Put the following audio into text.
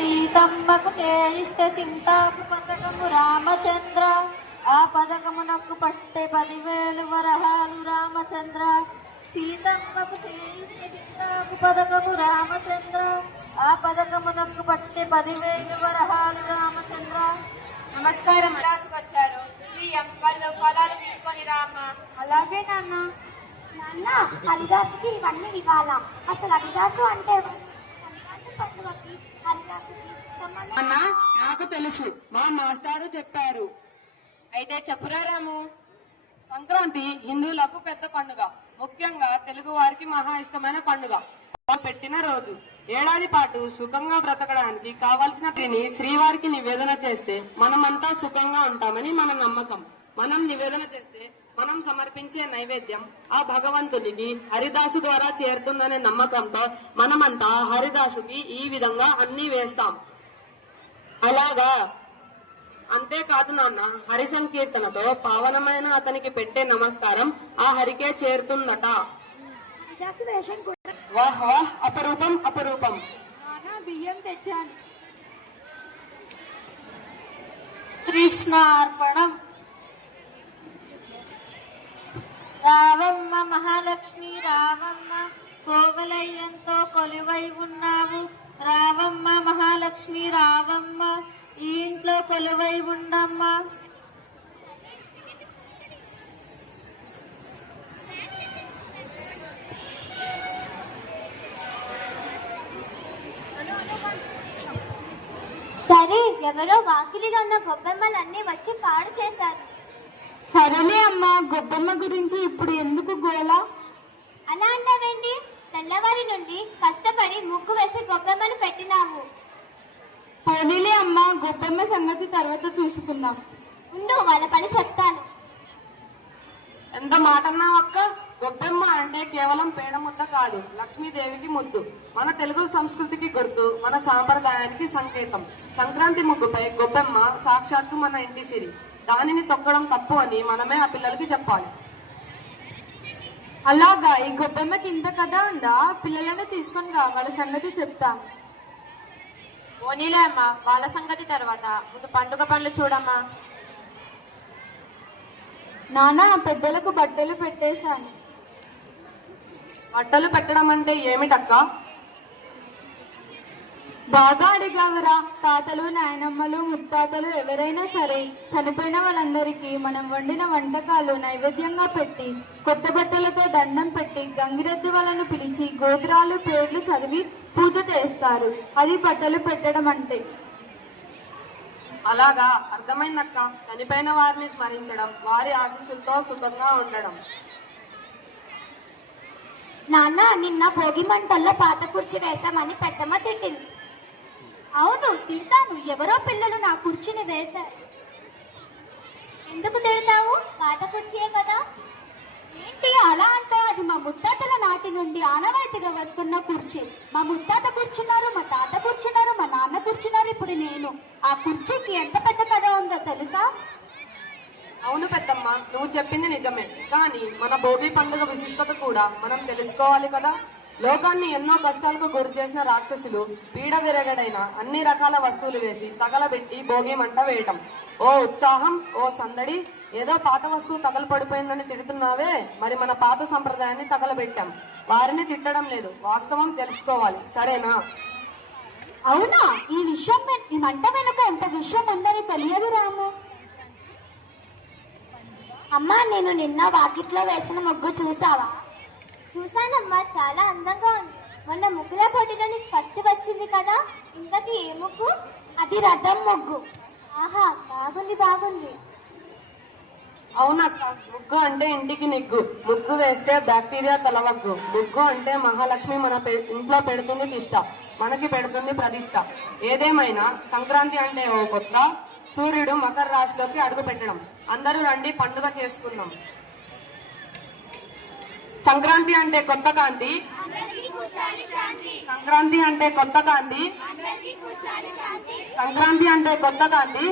సీతమ్మకు చేయిస్తే చింతాకు పథకము రామచంద్ర, ఆ పథకమునకు పట్టే 10,000 వరహాలు రామచంద్ర. సీతమ్మకు చేయిస్తే చింతాకు పథకము రామచంద్ర, ఆ పథకమునకు పట్టే 10,000 వరహాలు రామచంద్ర. నమస్కారం, వచ్చారు వాళ్ళు ఫలాలు తీసుకొని రామ్మా. అలాగే నాన్న. నాన్న, హరిదాసుకి ఇవన్నీ ఇవ్వాలా? అసలు హరిదాసు అంటే పండుగకి హరిదాసుకి నాకు తెలుసు, మా మాస్టారు చెప్పారు. అయితే చెప్పురా రాము. సంక్రాంతి హిందువులకు పెద్ద పండుగ, ముఖ్యంగా తెలుగు వారికి మహా ఇష్టమైన పండుగ. పెట్టిన రోజు ఏడాది పాటు సుఖంగా బ్రతకడానికి కావలసిన తిని శ్రీవారికి నివేదన చేస్తే మనమంతా సుఖంగా ఉంటామని మన నమ్మకం. మనం నివేదన చేస్తే మనం సమర్పించే నైవేద్యం ఆ భగవంతునికి హరిదాసు ద్వారా చేరుతుందనే నమ్మకంతో మనమంతా హరిదాసుకి ఈ విధంగా అన్ని వేస్తాం. అలాగా? అంతేకాదు నాన్న, హరి సంకీర్తనతో పావనమైన అతనికి పెట్టే నమస్కారం ఆ హరికే చేరుతుందట. హరిదాసు వేషం కూడా. వాహ్ వాహ్, అపరూపం అపరూపం. నాన్న, బియ్యం తెచ్చాను. కృష్ణార్పణం. రావమ్మ మహాలక్ష్మి రావమ్మ, కోవలయ్యంతో కొలువై ఉన్నావు. రావమ్మ మహాలక్ష్మి రావమ్మ, ఈ ఇంట్లో కొలువై ఉండమ్మా. సరే, ఎవరో వాకిలిలో ఉన్న గొబ్బెమ్మలన్నీ వచ్చి పాడు చేశారు. సరేలే అమ్మా, గొబ్బమ్మ గురించి ఇప్పుడు ఎందుకు గోల? అలా అంటావేంటి? తెల్లవారి నుండి కష్టపడి ముగ్గు వేసి గొబ్బెమ్మను పెట్టినావు. పోనీలే అమ్మా, గొబ్బమ్మ సంగతి తర్వాత చూసుకుందాం. ఉండు, వాళ్ళ పని చెప్తాను. ఎంత మాటన్నావు అక్క? గొబ్బెమ్మ అంటే కేవలం పేడ ముద్ద కాదు, లక్ష్మీదేవికి ముద్దు. మన తెలుగు సంస్కృతికి గుర్తు, మన సాంప్రదాయానికి సంకేతం. సంక్రాంతి ముగ్గుపై గొబ్బెమ్మ సాక్షాత్తు మన ఇంటి సిరి. దానిని తొక్కడం తప్పు అని మనమే ఆ పిల్లలకి చెప్పాలి. అలాగా? ఈ గొబ్బెమ్మకి ఇంత కథ ఉందా? పిల్లలను తీసుకొని రా, వాళ్ళ సంగతి చెప్తాం. పోనీలే అమ్మా, వాళ్ళ సంగతి తర్వాత. ముందు పండుగ పనులు చూడమ్మా. నానా, పెద్దలకు బట్టలు పెట్టేశాను. బట్టలు పెట్టడం అంటే ఏమిటక్క? బాగా అడిగావరా. తాతలు, నాయనమ్మలు, ముత్తాతలు ఎవరైనా సరే చనిపోయిన వాళ్ళందరికీ మనం వండిన వంటకాలు నైవేద్యంగా పెట్టి, కొత్త బట్టలతో దండం పెట్టి, గంగిరెద్దు వాళ్ళను పిలిచి గోత్రాలు పేర్లు చదివి పూజ చేస్తారు. అది బట్టలు పెట్టడం అంటే. అలాగా, అర్థమైందక్క. చనిపోయిన వారిని స్మరించడం, వారి ఆశీస్సులతో సుఖంగా ఉండడం. నాన్న, నిన్న భోగి మంటల్లో పాత కుర్చీ వేశామని పెద్దమ్మ తిట్టింది. అవును, తిడతాను. ఎవరో పిల్లలు నా కుర్చీని వేశారు. ఎందుకు తిడతావు? పాత కుర్చీయే కదా. ఏంటి అలా అంటే? అది మా ముత్తాతల నాటి నుండి ఆనవాయితీగా వస్తున్న కుర్చీ. మా ముత్తాత కూర్చున్నారు, మా తాత కూర్చున్నారు, మా నాన్న కూర్చున్నారు, ఇప్పుడు నేను. ఆ కుర్చీకి ఎంత పెద్ద కథ ఉందో తెలుసా? అవును పెద్దమ్మ, నువ్వు చెప్పింది నిజమే. కానీ మన భోగి పండుగ విశిష్టత కూడా మనం తెలుసుకోవాలి కదా. లోకాన్ని ఎన్నో కష్టాలకు గురి చేసిన రాక్షసులు పీడ విరగడైన అన్ని రకాల వస్తువులు వేసి తగలబెట్టి భోగి మంట వేయటం. ఓ ఉత్సాహం, ఓ సందడి. ఏదో పాత వస్తువు తగలపడిపోయిందని తిడుతున్నావే, మరి మన పాత సంప్రదాయాన్ని తగలబెట్టాం. వారిని తిట్టడం లేదు, వాస్తవం తెలుసుకోవాలి, సరేనా? అవునా? ఈ మంట వెనుక ఎంత విషయం ఉందని తెలియదు రాము. అమ్మా, నేను నిన్న వాకిట్లో వేసిన ముగ్గు చూసావా? చూసానమ్మా, చాలా అందంగా ఉంది. మొన్న ముగ్గుల పోటీలో నీకు ఫస్ట్ వచ్చింది కదా. ఇంతకీ ఏ ముగ్గు? అది రథం ముగ్గు. ఆహా, బాగుంది బాగుంది. అవునక్క, ముగ్గు అంటే ఇంటికి నిగ్గు. ముగ్గు వేస్తే బ్యాక్టీరియా తలవగ్గు. ముగ్గు అంటే మహాలక్ష్మి మన ఇంట్లో పెడుతుంది తిష్ట, మనకి పెడుతుంది ప్రతిష్ట. ఏదేమైనా సంక్రాంతి అంటే ఓ కొత్త. సూర్యుడు మకర రాశిలోకి అడుగు పెట్టడం. అందరూ రండి, పండుగ చేసుకుందాం. సంక్రాంతి అంటే కొత్త కాంతి. సంక్రాంతి అంటే కొత్త కాంతి. సంక్రాంతి అంటే కొత్త కాంతి.